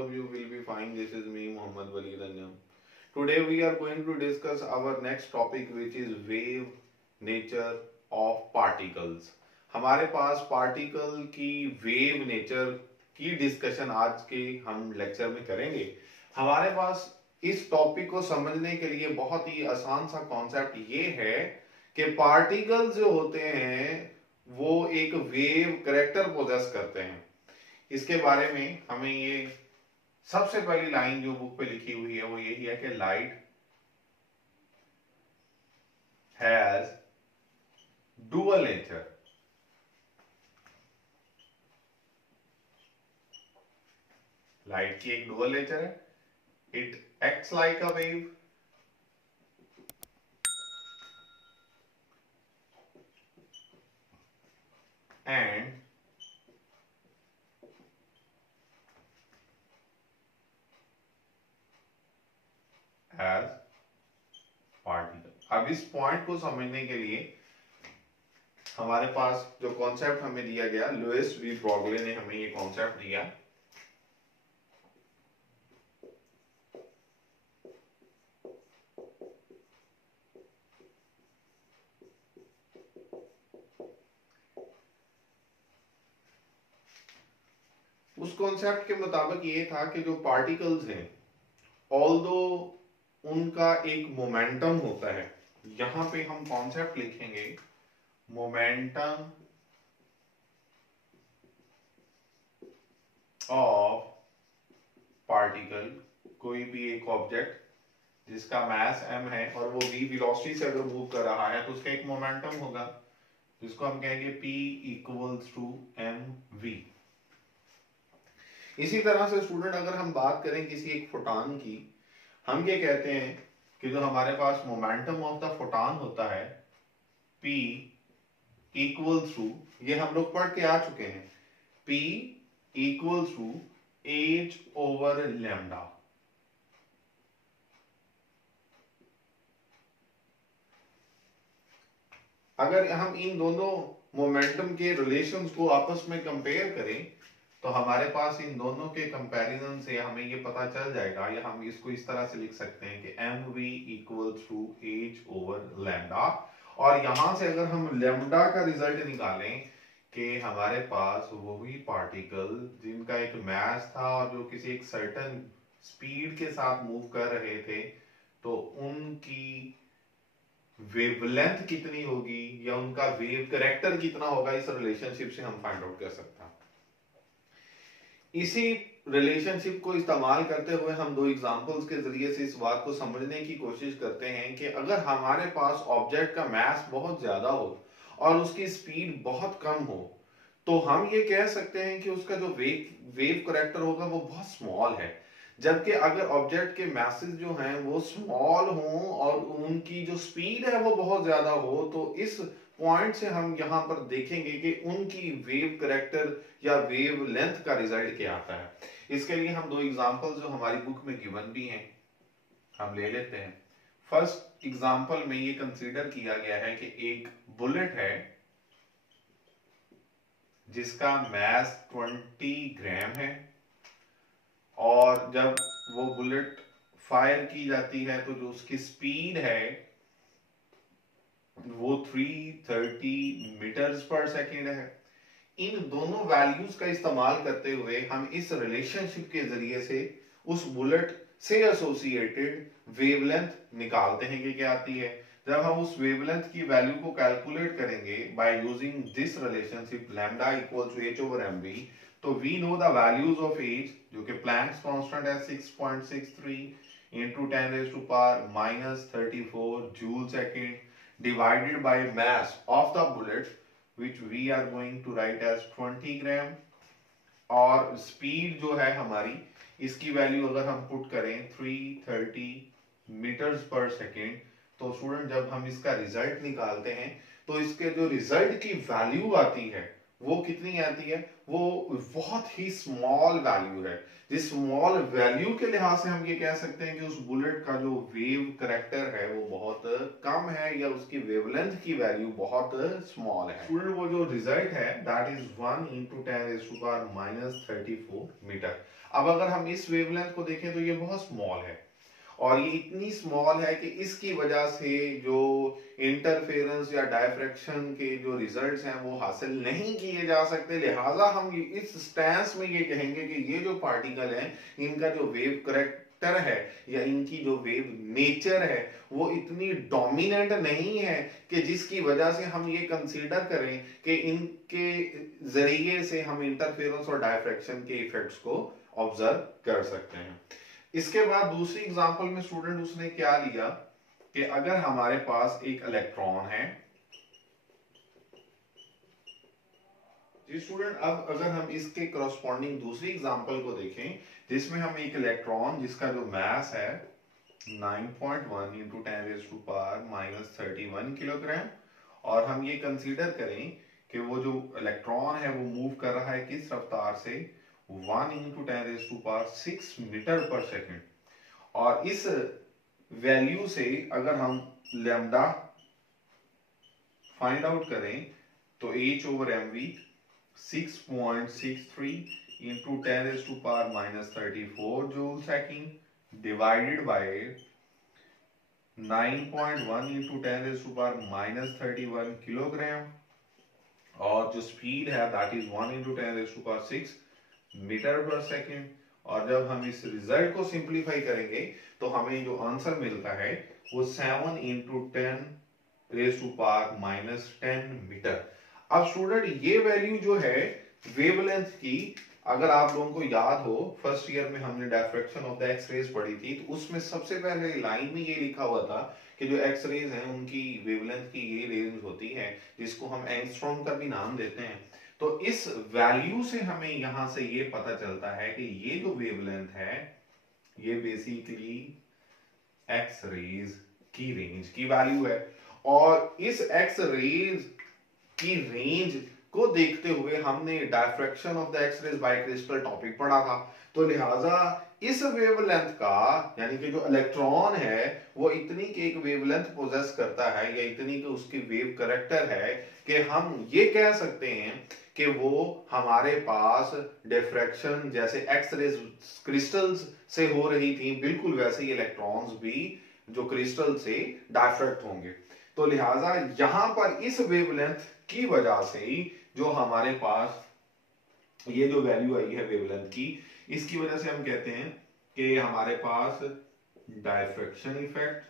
of you will be fine. This is me, Mohammad Wali Ranjam. Today we are going to discuss our next topic, which is wave nature of particles. हमारे पास particle की wave nature की discussion आज के हम lecture में करेंगे। हमारे पास इस टॉपिक को समझने के लिए बहुत ही आसान सा कॉन्सेप्ट ये है कि पार्टिकल्स जो होते हैं वो एक वेव करैक्टर पोजेस करते हैं। इसके बारे में हमें ये सबसे पहली लाइन जो बुक पे लिखी हुई है वो यही है कि light has dual nature. Light की एक डुअल नेचर है, it acts like a wave and as particle. अब इस पॉइंट को समझने के लिए हमारे पास जो कॉन्सेप्ट हमें दिया गया, लुइस वी ब्रोगली ने हमें ये कॉन्सेप्ट दिया। उस कॉन्सेप्ट के मुताबिक ये था कि जो पार्टिकल्स हैं, ऑल्दो उनका एक मोमेंटम होता है, यहां पे हम कॉन्सेप्ट लिखेंगे मोमेंटम ऑफ पार्टिकल। कोई भी एक ऑब्जेक्ट जिसका मास m है और वो v वेलोसिटी से अगर मूव कर रहा है तो उसका एक मोमेंटम होगा जिसको हम कहेंगे p इक्वल्स टू mv। इसी तरह से स्टूडेंट अगर हम बात करें किसी एक फोटॉन की, हम ये कहते हैं कि जो हमारे पास मोमेंटम ऑफ द फोटॉन होता है p इक्वल्स टू, ये हम लोग पढ़ के आ चुके हैं, p equals to h over lambda. अगर हम इन दोनों मोमेंटम के रिलेशंस को आपस में कंपेयर करें तो हमारे पास इन दोनों के कंपैरिजन से हमें ये पता चल जाएगा, या हम इसको इस तरह से लिख सकते हैं कि mv equals to h over lambda. और यहां से अगर हम लैम्डा का रिजल्ट निकालें कि हमारे पास वही पार्टिकल जिनका एक मास था और जो किसी एक सर्टेन स्पीड के साथ मूव कर रहे थे, तो उनकी वेवलेंथ कितनी होगी या उनका वेव करैक्टर कितना होगा, इस रिलेशनशिप से हम फाइंड आउट कर सकते हैं। इसी रिलेशनशिप को इस्तेमाल करते हुए हम दो एग्जांपल्स के जरिए से इस बात को समझने की कोशिश करते हैं कि अगर हमारे पास ऑब्जेक्ट का मास बहुत ज्यादा हो और उसकी स्पीड बहुत कम हो, तो हम ये कह सकते हैं कि उसका जो वेव करैक्टर होगा वो बहुत स्मॉल है। जबकि अगर ऑब्जेक्ट के मैसेज जो हैं वो स्मॉल हों और उनकी जो स्पीड है वो बहुत ज्यादा हो, तो इस पॉइंट से हम यहाँ पर देखेंगे कि उनकी वेव करैक्टर या वेव लेंथ का रिजल्ट क्या आता है। इसके लिए हम दो एग्जांपल्स जो हमारी बुक में गिवन भी हैं हम ले लेते हैं। फर्स्ट एग्जांपल में ये कंसीडर किया गया है कि एक बुलेट है जिसका मास 20 ग्राम है और जब वो बुलेट फायर की जाती है तो जो उसकी स्पीड है वो 330 मीटर्स पर सेकेंड है। इन दोनों वैल्यूज का इस्तेमाल करते हुए हम इस रिलेशनशिप के जरिए से उस बुलेट से एसोसिएटेड वेवलेंथ निकालते हैं कि क्या आती है। जब हम उस वेवलेंथ की वैल्यू को कैलकुलेट करेंगे by using this relationship lambda equals to h over mv, तो we know the values of h जो कि प्लैंक्स कांस्टेंट है 6.63 into 10 raised to power minus 34 joule second divided by mass of the bullet, which we are going to write as 20 ग्राम। और speed जो है हमारी, इसकी value अगर हम पुट करें 330 मीटर्स पर सेकेंड, तो स्टूडेंट जब हम इसका रिजल्ट निकालते हैं तो इसके जो रिजल्ट की वैल्यू आती है वो कितनी आती है, वो बहुत ही स्मॉल वैल्यू है। जिस स्मॉल वैल्यू के लिहाज से हम ये कह सकते हैं कि उस बुलेट का जो वेव करैक्टर है वो बहुत कम है या उसकी वेवलेंथ की वैल्यू बहुत स्मॉल है। स्टूडेंट वो जो रिजल्ट है that is 1 into 10 raised to power minus 34 metre. अब अगर हम इस वेवलेंथ को देखें तो ये बहुत स्मॉल है, और ये इतनी स्मॉल है कि इसकी वजह से जो इंटरफेरेंस या डायफ्रैक्शन के जो रिजल्ट्स हैं वो हासिल नहीं किए जा सकते। लिहाजा हम इस स्टैंस में ये कहेंगे कि ये जो पार्टिकल हैं इनका जो वेव करेक्टर है या इनकी जो वेव नेचर है वो इतनी डोमिनेंट नहीं है कि जिसकी वजह से हम ये कंसीडर करें कि इनके जरिए से हम इंटरफेरेंस और डायफ्रैक्शन के इफेक्ट्स को ऑब्जर्व कर सकते हैं। इसके बाद दूसरी एग्जांपल में स्टूडेंट उसने क्या लिया कि अगर हमारे पास एक इलेक्ट्रॉन है जी स्टूडेंट, अब अगर हम इसके करस्पॉन्डिंग दूसरी एग्जांपल को देखें जिसमें हम एक इलेक्ट्रॉन जिसका जो मास है 9.1 इंटू 10⁻⁻31 किलोग्राम, और हम ये कंसीडर करें कि वो जो इलेक्ट्रॉन है वो मूव कर रहा है किस रफ्तार से 1 इंटू 10⁻6 मीटर पर सेकेंड, और इस वैल्यू से अगर हम लैम्डा फाइंड आउट करें तो h/mv 6.63 into 10⁻⁻34 joule second divided by 9.1 into 10⁻⁻31 kilogram, और जो स्पीड है दैट इज 1 इंटू 10⁻6 मीटर पर सेकेंड। और जब हम इस रिजल्ट को सिंप्लीफाई करेंगे तो हमें जो आंसर मिलता है वो 7 इंटू 10⁻⁻10 मीटर। अब स्टूडेंट ये वैल्यू जो है वेवलेंथ की, अगर आप लोगों को याद हो फर्स्ट ईयर में हमने diffraction of the X rays पढ़ी थी, तो उसमें सबसे पहले लाइन में ये लिखा हुआ था कि जो एक्स रेज हैं उनकी वेवलेंथ की ये रेंज होती है जिसको हम एंगस्ट्रॉम का भी नाम देते हैं। तो इस वैल्यू से हमें यहां से ये पता चलता है कि ये जो वेवलेंथ है ये बेसिकली एक्स रेज की रेंज की वैल्यू है, और इस एक्स रेज की रेंज को देखते हुए हमने diffraction of the X rays by crystal topic पढ़ा था। तो लिहाजा इस वेवलेंथ का यानी कि जो इलेक्ट्रॉन है वो इतनी की एक वेवलेंथ पोजेस करता है या इतनी की उसकी वेव करेक्टर है कि हम ये कह सकते हैं कि वो हमारे पास डिफ्रैक्शन जैसे एक्स रेज क्रिस्टल्स से हो रही थी बिल्कुल वैसे ही इलेक्ट्रॉन्स भी जो क्रिस्टल से डायफ्रैक्ट होंगे। तो लिहाजा यहां पर इस वेवलेंथ की वजह से जो हमारे पास ये जो वैल्यू आई है वेवलेंथ की, इसकी वजह से हम कहते हैं कि हमारे पास डायफ्रैक्शन इफेक्ट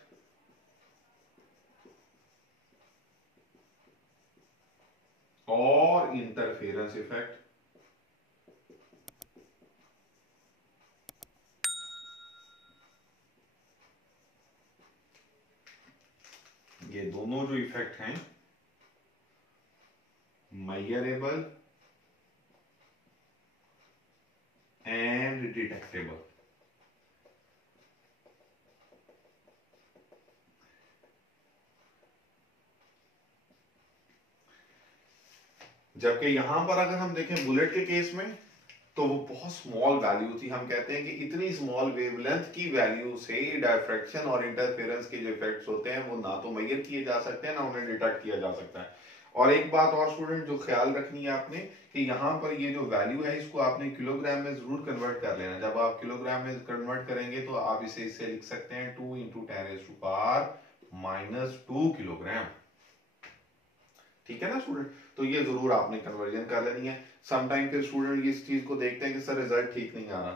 और इंटरफेरेंस इफेक्ट ये दोनों जो इफेक्ट हैं मेजरेबल एंड डिटेक्टेबल। जबकि यहां पर अगर हम देखें बुलेट के केस में तो वो बहुत स्मॉल वैल्यू थी। हम कहते हैं कि इतनी स्मॉल वेवलेंथ की वैल्यू से डायफ्रैक्शन और इंटरफेरेंस के जो इफेक्ट्स होते हैं वो ना तो मेजर किए जा सकते हैं ना उन्हें डिटेक्ट किया जा सकता है। और एक बात और स्टूडेंट जो ख्याल रखनी है आपने कि यहाँ पर ये जो वैल्यू है इसको आपने किलोग्राम में जरूर कन्वर्ट कर लेना। जब आप किलोग्राम में कन्वर्ट करेंगे तो आप इसे इससे लिख सकते हैं 2 इंटू 10⁻⁻2 किलोग्राम। ठीक है ना स्टूडेंट, तो ये जरूर आपने कन्वर्जन कर लेनी है। समटाइम फिर स्टूडेंट इस चीज को देखते हैं कि सर रिजल्ट ठीक नहीं आ रहा,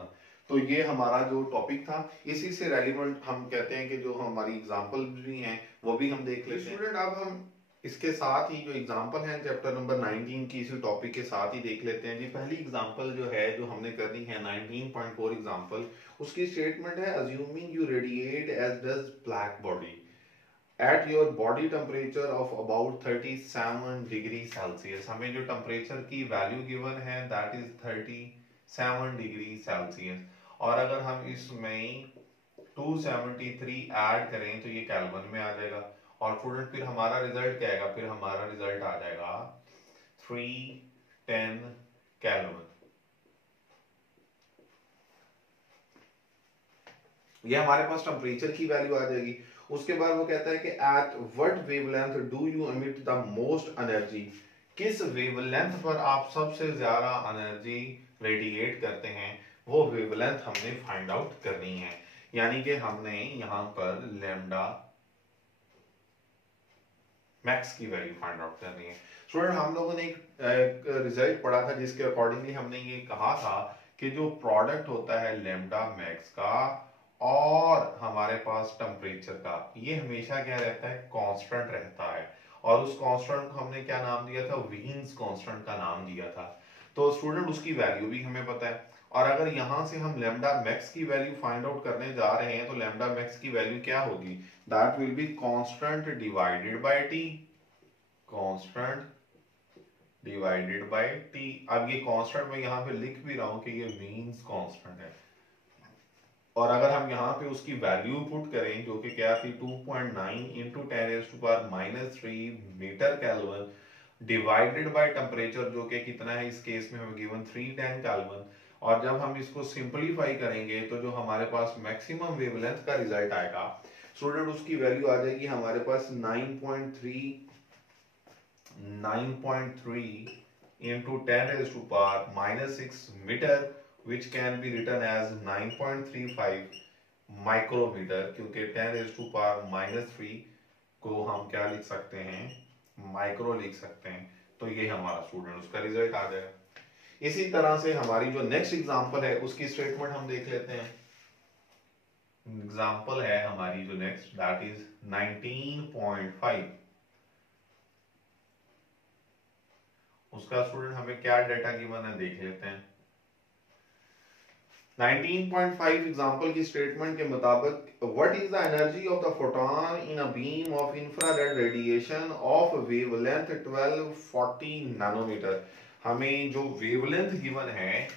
तो ये हमारा जो टॉपिक था इसी से रेलिवेंट हम कहते हैं कि जो हमारी एग्जांपल भी हैं वो भी हम देख लेते हैं। स्टूडेंट अब हम इसके साथ ही जो एग्जांपल है चैप्टर नंबर 19 की इसी टॉपिक के साथ ही देख लेते हैं जी। पहली एग्जांपल जो है जो हमने करनी है 19.4 एग्जांपल, उसकी स्टेटमेंट है assuming you radiate as does black body at your body temperature of about 37 degree Celsius. हमें जो टेम्परेचर की वैल्यू गिवन है दैट इज 37 डिग्री सेल्सियस, और अगर हम इसमें 273 ऐड करें तो ये केल्विन में आ जाएगा, और स्टूडेंट फिर हमारा रिजल्ट क्या आएगा, फिर हमारा रिजल्ट आ जाएगा 310 केल्विन। ये हमारे पास टेम्परेचर की वैल्यू आ जाएगी। उसके बाद वो कहता है कि at what wavelength do you emit the most energy, किस वेवलेंथ पर आप सबसे ज्यादा एनर्जी रेडिएट करते हैं वो वेवलेंथ हमने फाइंड आउट करनी है। यानी कि हमने यहां पर लैम्डा मैक्स की वैल्यू फाइंड आउट करनी है। स्टूडेंट हम लोगों ने एक रिजल्ट पढ़ा था जिसके अकॉर्डिंगली हमने ये कहा था कि जो प्रोडक्ट होता है लैम्डा मैक्स का और हमारे पास टेम्परेचर का, ये हमेशा क्या रहता है, कांस्टेंट रहता है। और उस कांस्टेंट को हमने क्या नाम दिया था, वीन्स कांस्टेंट का नाम दिया था। तो स्टूडेंट उसकी वैल्यू भी हमें पता है। और अगर यहां से हम लैम्डा मैक्स की वैल्यू फाइंड आउट करने जा रहे हैं तो लैम्डा मैक्स की वैल्यू क्या होगी, that will be constant divided by T, constant divided by T. अब ये कांस्टेंट मैं यहाँ पे लिख भी रहा हूं कि ये मीन्स कांस्टेंट है। और अगर हम यहाँ पे उसकी वैल्यू पुट करें जो कि क्या थी 2.9 into 10⁻³ metre kelvin divided by temperature जो कि कितना है इस केस में हमें गिवन 310 केल्विन। और जब हम इसको सिंपलीफाई करेंगे तो जो हमारे पास मैक्सिमम वेवलेंथ का रिजल्ट आएगा स्टूडेंट, उसकी वैल्यू आ जाएगी हमारे पास 9.3 into 10⁻⁻6 metre, which can be written as 9.35 micrometre, क्योंकि 10⁻³ को हम क्या लिख सकते हैं, माइक्रो लिख सकते हैं। तो ये हमारा स्टूडेंट उसका रिजल्ट आ जाएगा। इसी तरह से हमारी जो नेक्स्ट एग्जांपल है उसकी स्टेटमेंट हम देख लेते हैं। एग्जांपल है हमारी जो नेक्स्ट, दैट इज 19.5। उसका स्टूडेंट हमें क्या डाटा गिवन है देख लेते हैं। 19.5 एग्जांपल की स्टेटमेंट के मुताबिक, what is the energy of the photon in a beam of infrared radiation of wavelength 1240 nanometre. हमें जो वेवलेंथ गिवन है,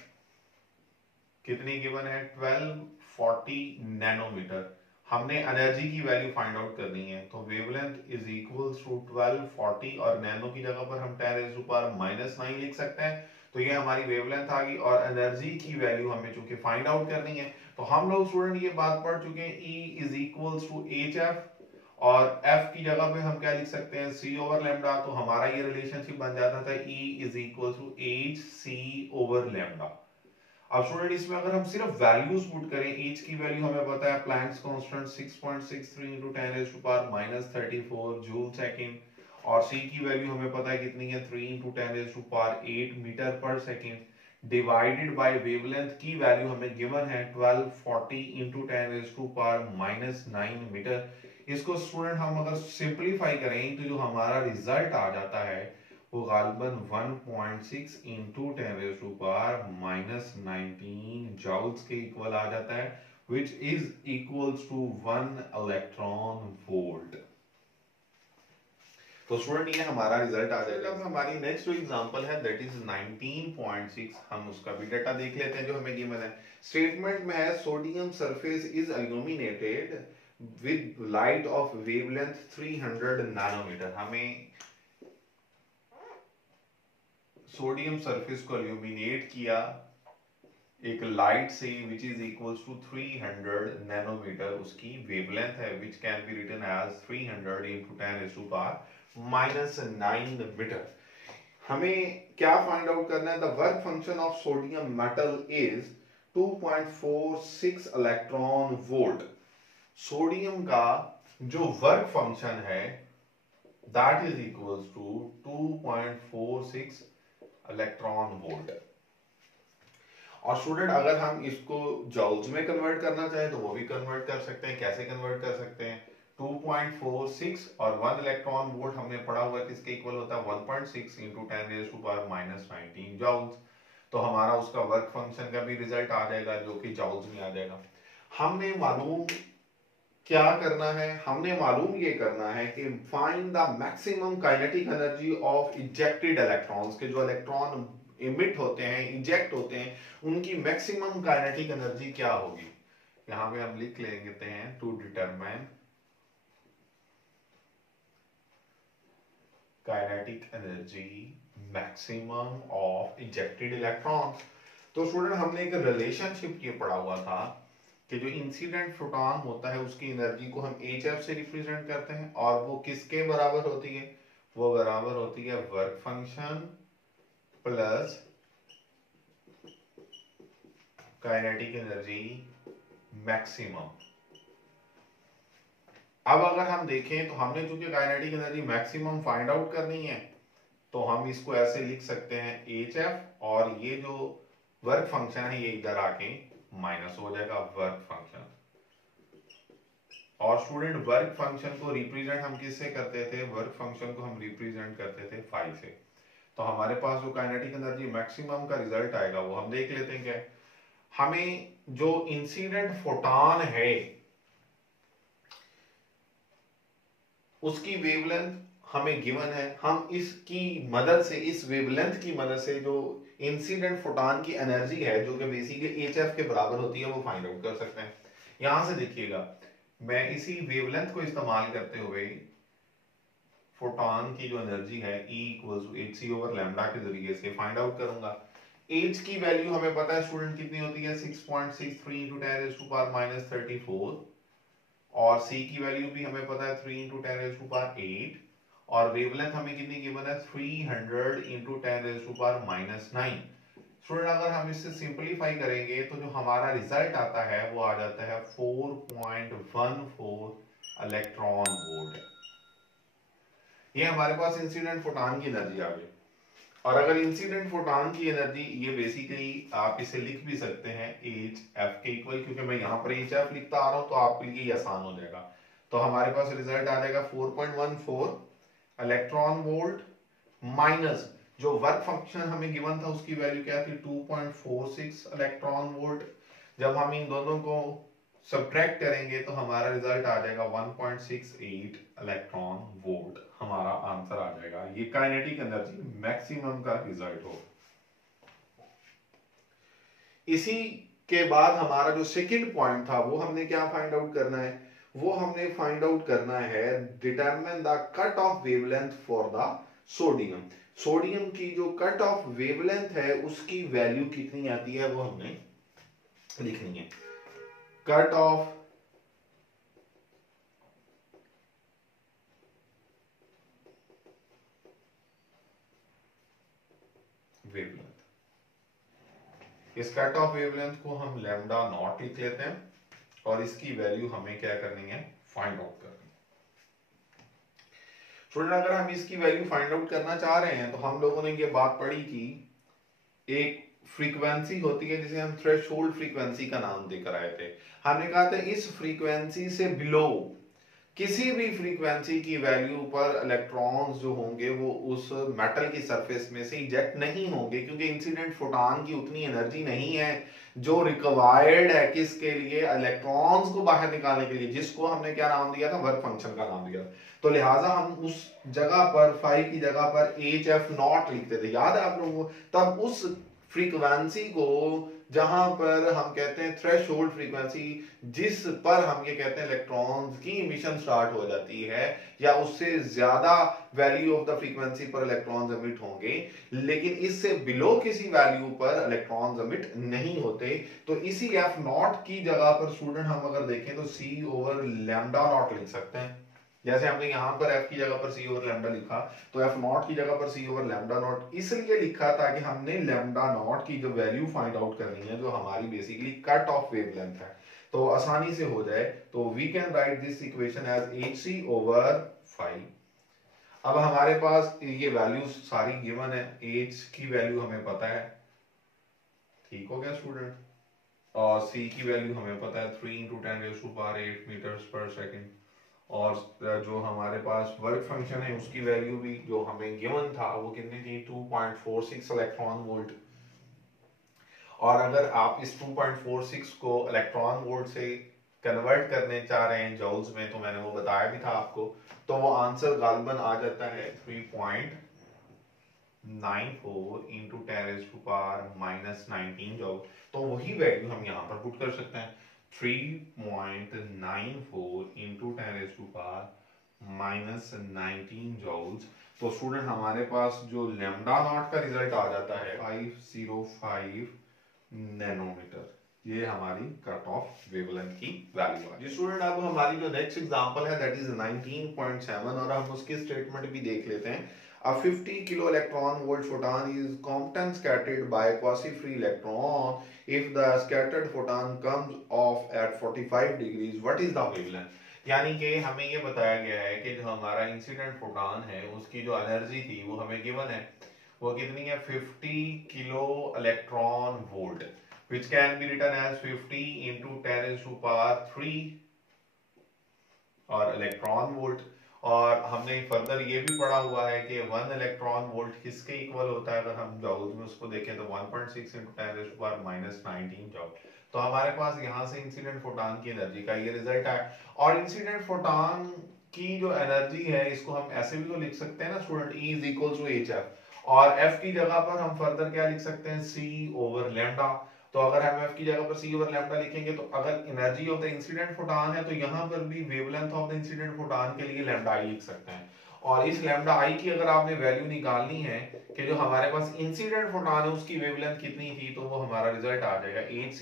कितनी गिवन है, 1240 नैनोमीटर। हमने एनर्जी की वैल्यू फाइंड आउट करनी है। तो वेवलेंथ इज इक्वल्स टू 1240 और नैनो की जगह पर हम 10⁻⁻9 लिख सकते हैं। तो ये हमारी वेवलेंथ आ गई। और एनर्जी की वैल्यू हमें चूंकि फाइंड आउट करनी है तो हम लोग स्टूडेंट ये बात पढ़ चुके हैं, E is equals to HF और F की जगह पे हम क्या लिख सकते हैं, C ओवर लैम्डा। तो हमारा ये रिलेशनशिप बन जाता था E is equals to HC over lambda. अब स्टूडेंट इसमें अगर हम सिर्फ वैल्यूज पुट करें, एच की वैल्यू हमें पता है Planck's constant 6.63 into 10⁻⁻34 joule second. और सी की वैल्यू हमें पता है कितनी है, 3 into 10⁸8 मीटर पर सेकंड डिवाइडेड बाय वेवलेंथ की वैल्यू हमें गिवन है 1240 into 10⁻⁻9 मीटर। इसको स्टूडेंट हम अगर सिंपलीफाई करें तो जो हमारा रिजल्ट आ जाता है वो गालिबन 1.6 इंटू 10⁻⁻19 जूल्स के इक्वल आ जाता है, which is equals to 1 electron volt. तो स्टूडेंट ये हमारा रिजल्ट आ जाएगा। अब हमारी नेक्स्ट जो एग्जांपल है दैट इज 19.6, हम उसका भी डाटा देख लेते हैं जो हमें गिवन है। स्टेटमेंट में है sodium surface is illuminated with light of wavelength 300 nanometre. हमें सोडियम सरफेस को इल्यूमिनेट किया एक लाइट से which is equals to 300 nanometre, उसकी वेवलेंथ है which can be written as 300 into 10⁻⁻9 metre. हमें क्या फाइंड आउट करना है, the work function of sodium metal is 2.46 electron volt. Sodium का जो वर्क फंक्शन है that is equals to 2.46 electron volt. और स्टूडेंट अगर हम इसको जूल्स में कन्वर्ट करना चाहें तो वो भी कन्वर्ट कर सकते हैं। कैसे कन्वर्ट कर सकते हैं, 2.46 और 1 इलेक्ट्रॉन वोल्ट हमने पढ़ा हुआ है किसके इक्वल होता है, 1.6 into 10⁻⁻19 जूल्स। तो हमारा उसका वर्क फंक्शन का भी रिजल्ट आ जाएगा जो कि जूल्स में आ जाएगा। हमने मालूम क्या करना है, हमने मालूम ये करना है कि find the maximum kinetic energy of ejected electrons के जो इलेक्ट्रॉन इमिट होते हैं, इजेक्ट होते हैं, उनकी मैक्सिमम काइनेटिक एनर्जी क्या होगी। यहां पे हम लिख लेते हैं to determine kinetic energy maximum of ejected electrons. तो स्टूडेंट हमने एक रिलेशनशिप ये पढ़ा हुआ था कि जो इंसिडेंट फोटोन होता है उसकी एनर्जी को हम HF से रिप्रेजेंट करते हैं और वो किसके बराबर होती है, वो बराबर होती है work function plus kinetic energy maximum. अब अगर हम देखें तो हमने चूंकि kinetic energy maximum find out करनी है, तो हम इसको ऐसे लिख सकते हैं HF, और ये जो वर्क फंक्शन है ये इधर आके माइनस हो जाएगा वर्क फंक्शन। और स्टूडेंट वर्क फंक्शन को रिप्रेजेंट हम किससे करते थे? वर्क फंक्शन को हम रिप्रेजेंट करते थे फाई से। तो हमारे पास जो काइनेटिक एनर्जी मैक्सिमम का रिजल्ट आएगा वो हम देख लेते हैं क्या है। हमें जो इंसिडेंट फोटॉन है उसकी वेवलेंथ हमें गिवन है, हम इसकी मदद से, इस वेवलेंथ की मदद से जो इंसिडेंट फोटॉन की एनर्जी है जो कि बेसिकली HF के बराबर होती है वो फाइंड आउट कर सकते हैं। यहां से देखिएगा, मैं इसी वेवलेंथ को इस्तेमाल करते हुए फोटॉन की जो एनर्जी है E = hc/λ के जरिए से फाइंड आउट करूंगा। H की वैल्यू हमें पता है स्टूडेंट कितनी होती है? 6.63 × 10⁻34, और C की वैल्यू भी हमें पता है 3 × 10⁸, और वेवलेंथ हमें कितनी गिवन है? 300 × 10⁻⁹। स्टूडेंट अगर हम इससे सिंपलीफाई करेंगे तो जो हमारा रिजल्ट आता है वो आ जाता है 4.14 इलेक्ट्रॉन वोल्ट। ये हमारे पास इंसिडेंट फोटॉन की एनर्जी आ गई। और अगर इंसिडेंट फोटॉन की एनर्जी, ये बेसिकली आप इसे लिख भी सकते हैं HF के इक्वल, क्योंकि मैं यहाँ पर HF लिखता आ रहा हूँ तो आपके लिए आसान हो जाएगा। तो हमारे पास रिजल्ट आ जाएगा 4.14 इलेक्ट्रॉन वोल्ट माइनस जो वर्क फंक्शन हमें गिवन था उसकी वैल्यू क्या थी? 2.46 इलेक्ट्रॉन वोल्ट। जब हम इन दोनों को सब्ट्रैक्ट करेंगे तो हमारा रिजल्ट आ जाएगा 1.68 इलेक्ट्रॉन वोल्ट। हमारा आंसर आ जाएगा, ये काइनेटिक एनर्जी मैक्सिमम का रिजल्ट हो। इसी के बाद हमारा जो सेकंड पॉइंट था वो हमने क्या फाइंड आउट करना है? वो हमने फाइंड आउट करना है determine the cut off wavelength for the sodium. Sodium की जो कट ऑफ वेवलेंथ है उसकी वैल्यू कितनी आती है वो हमने लिखनी है। कट ऑफ वेवलेंथ, इस कट ऑफ वेवलेंथ को हम लैम्डा नॉट लिख लेते हैं, और इसकी वैल्यू हमें क्या करनी है? फाइंड आउट करनी है। स्टूडेंट अगर हम इसकी वैल्यू फाइंड आउट करना चाह रहे हैं तो हम लोगों ने ये बात पढ़ी कि एक फ्रीक्वेंसी होती है जिसे हम थ्रेशोल्ड फ्रीक्वेंसी का नाम देकर आए थे। हमने कहा था इस फ्रीक्वेंसी से बिलो किसी भी फ्रीक्वेंसी की वैल्यू पर इलेक्ट्रॉन्स जो होंगे वो उस मेटल की सरफेस में से इजेक्ट नहीं होंगे, क्योंकि इंसिडेंट फोटॉन की उतनी एनर्जी नहीं है जो रिक्वायर्ड है किसके लिए? इलेक्ट्रॉन्स को बाहर निकालने के लिए, जिसको हमने क्या नाम दिया था? वर्क फंक्शन का नाम दिया। तो लिहाजा हम उस जगह पर 5 की जगह पर HF0 लिखते थे, याद है आप लोगों को? तब उस फ्रीक्वेंसी को जहां पर हम कहते हैं थ्रेशोल्ड फ्रीक्वेंसी, जिस पर हम ये कहते हैं इलेक्ट्रॉन्स की इमिशन स्टार्ट हो जाती है, या उससे ज्यादा वैल्यू ऑफ द फ्रीक्वेंसी पर इलेक्ट्रॉन्स एमिट होंगे, लेकिन इससे बिलो किसी वैल्यू पर इलेक्ट्रॉन्स एमिट नहीं होते। तो इसी F0 की जगह पर स्टूडेंट हम अगर देखें तो C/λ0 लिख सकते हैं। जैसे हमने यहां पर F की जगह पर C/λ लिखा, तो F0 की जगह पर C/λ0 इसलिए लिखा ताकि हमने λ0 की जो वैल्यू फाइंड आउट करनी है, जो हमारी बेसिकली कट ऑफ वेवलेंथ है, तो आसानी से हो जाए। तो we can write this equation as Hc/5। अब हमारे पास ये वैल्यूज सारी गिवन है, H की वैल्यू हमें पता है, ठीक हो गया स्टूडेंट, और C की वैल्यू हमें पता है 3 × 10⁸ मीटर्स पर सेकेंड, और जो हमारे पास वर्क फंक्शन है उसकी वैल्यू भी जो हमें गिवन था वो कितनी थी? 2.46 इलेक्ट्रॉन वोल्ट। और अगर आप इस 2.46 को इलेक्ट्रॉन वोल्ट से कन्वर्ट करने चाह रहे हैं जॉल्स में, तो मैंने वो बताया भी था आपको, तो वो आंसर गालिबन आ जाता है 3.94 × 10⁻⁻19 जॉल। तो वही वैल्यू हम यहाँ पर पुट कर सकते हैं, 3.94 × 10⁻⁻19 जॉल्स। तो स्टूडेंट हमारे पास जो λ0 का रिजल्ट आ जाता है 505 नैनोमीटर। ये हमारी कट ऑफ वेवलेंथ की वैल्यू है जी स्टूडेंट। अब हमारी जो नेक्स्ट एग्जांपल है दैट इज 19.7, और हम उसकी स्टेटमेंट भी देख लेते हैं। A 50 kilo electron volt photon is Compton scattered by quasi-free electron. If the scattered photon comes off at 45 degrees, what is the wavelength? यानी कि हमें ये बताया गया है कि जो हमारा इंसिडेंट फोटॉन है उसकी जो एनर्जी थी वो हमें गिवन है, वो कितनी है 50 kilo electron volt, which can be written as 50 into 10 raised to power 3 और इलेक्ट्रॉन वोल्ट। और हमने फर्दर ये भी पढ़ा हुआ है कि 1 इलेक्ट्रॉन वोल्ट किसके इक्वल होता है, अगर हम जॉउल में उसको देखें तो 1.6 into 10 raised to power -19 जॉउल। तो हमारे पास यहाँ से इंसिडेंट फोटॉन की एनर्जी का ये रिजल्ट है। और इंसिडेंट फोटॉन की जो एनर्जी है इसको हम ऐसे भी तो लिख सकते हैं ना student, E is equal to HF, और F की जगह पर हम फर्दर क्या लिख सकते हैं, C ओवर लैम्डा। तो अगर हम F की जगह पर C ओवर लैम्डा लिखेंगे तो अगर energy of the incident photon है तो यहाँ पर भी wavelength of the incident photon के लिए लैम्डा आई लिख सकते हैं। और इस लैम्डा आई की अगर आपने वैल्यू निकालनी है कि जो हमारे पास इंसिडेंट फोटॉन है उसकी वेवलेंथ कितनी थी, तो वो हमारा रिजल्ट आ जाएगा HC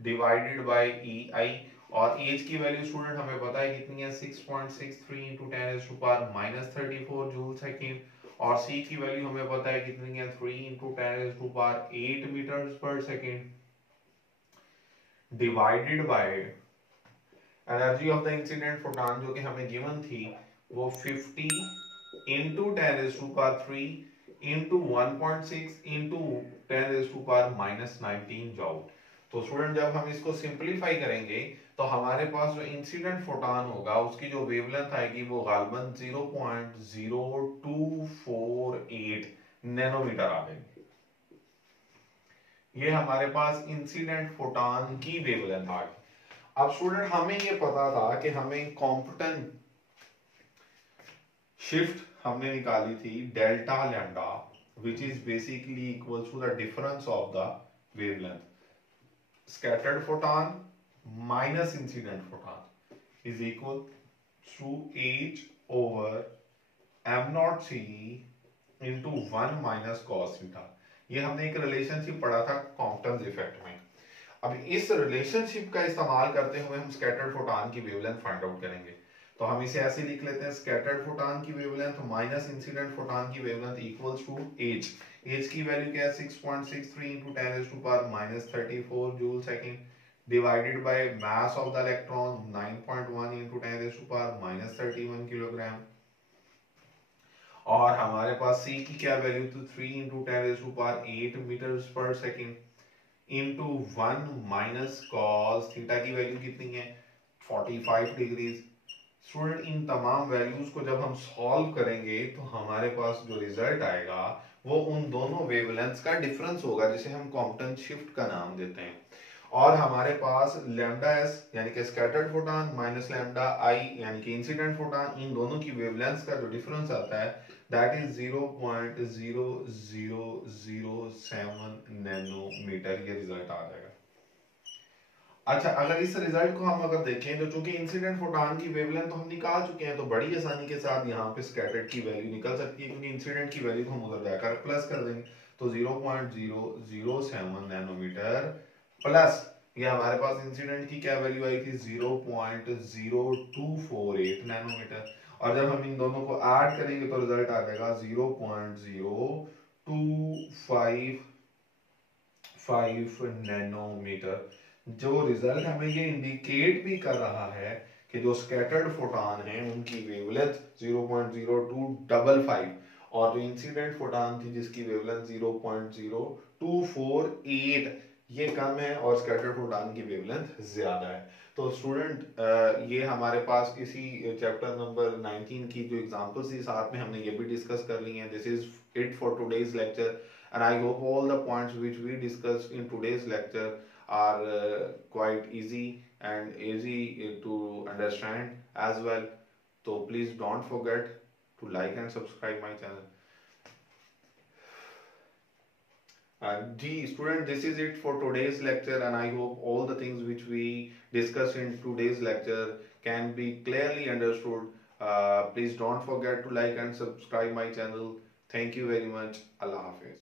डिवाइडेड बाय EI। और एज की वैल्यू स्टूडेंट हमें पता है कितनी है, 6.63 into 10 raised to power -34 joule second. और C की वैल्यू हमें पता है कितनी है, 3 into 10 raised to power 8 meters per second divided by energy of the incident photon जो कि हमें गिवन थी वो 50 into 10 raised to power 3 into 1.6 into 10 raised to power -19 जॉउल। तो स्टूडेंट जब हम इसको सिंपलीफाई करेंगे तो हमारे पास जो इंसिडेंट फोटॉन होगा उसकी जो वेवलेंथ आएगी वो गालबन 0.0248 नैनोमीटर आ जाएगी। ये हमारे पास इंसिडेंट फोटॉन की वेवलेंथ आ गई। अब स्टूडेंट हमें ये पता था कि हमें कॉम्पटन शिफ्ट हमने निकाली थी delta lambda which is basically equal to the difference of the wavelength, scattered photon minus incident photon is equal to H over m naught C into 1 minus cos theta। ये हमने एक relationship पढ़ा था Compton effect में। अब इस relationship का इस्तेमाल करते हुए हम स्कैटर्ड फोटॉन की वेवलेंथ फाइंड आउट करेंगे। तो हम इसे ऐसे लिख लेते हैं, स्कैटर्ड फोटॉन की वेवलेंथ माइनस इंसिडेंट फोटॉन की wavelength equals to H। H की वैल्यू क्या है, 6.63 into 10 raised to power -34 joule second divided by mass of the electron 9.1 into 10 raised to power -31 kilogram. और हमारे पास C की क्या वैल्यू थी, 3 into 10 raised to power 8 meters per second into 1 minus cos theta की value कितनी है, 45 degrees. Student in तमाम values को जब हम सॉल्व करेंगे तो हमारे पास जो रिजल्ट आएगा वो उन दोनों वेवलेंथ्स का डिफरेंस होगा जिसे हम कॉम्पटन शिफ्ट का नाम देते हैं। और हमारे पास लैम्डा एस यानी कि स्कैटर्ड फोटॉन माइनस लैम्डा आई यानी कि इंसिडेंट फोटॉन, इन दोनों की वेवलेंथ्स का जो डिफरेंस आता है दैट इज 0.0007 नैनोमीटर, ये रिजल्ट आ जाएगा। अच्छा, अगर इस रिजल्ट को हम अगर देखें तो चूंकि इंसिडेंट फोटॉन की वेवलेंथ तो हम निकाल चुके हैं तो बड़ी आसानी के साथ यहाँ पे स्कैटर्ड की वैल्यू निकल सकती है, क्योंकि इंसिडेंट की वैल्यू को हम उधर जाकर प्लस कर देंगे तो 0.007 नैनोमीटर प्लस ये हमारे पास इंसिडेंट की क्या वैल्यू आई थी 0.0248 नैनोमीटर। और जब हम इन दोनों को ऐड करेंगे तो रिजल्ट आ जाएगा 0.0255 नैनोमीटर। जो रिजल्ट हमें ये इंडिकेट भी कर रहा है कि जो स्कैटर्ड फोटॉन है उनकी वेवलेंथ 0.0255 और जो इंसिडेंट फोटॉन थी जिसकी वेवलेंथ 0.0248 ये कम है और स्कैटर्ड फोटॉन की वेवलेंथ ज्यादा है। तो स्टूडेंट ये हमारे पास इसी चैप्टर नंबर 19 की जो एग्जांपल्स थी साथ में हमने ये भी डिस्कस कर ली हैं। This is it for today's lecture and I hope all the points which we discussed in today's lecture are quite easy and easy to understand as well. So please don't forget to like and subscribe my channel. Student, this is it for today's lecture and I hope all the things which we discussed in today's lecture can be clearly understood. Please don't forget to like and subscribe my channel. Thank you very much. Allah Hafiz.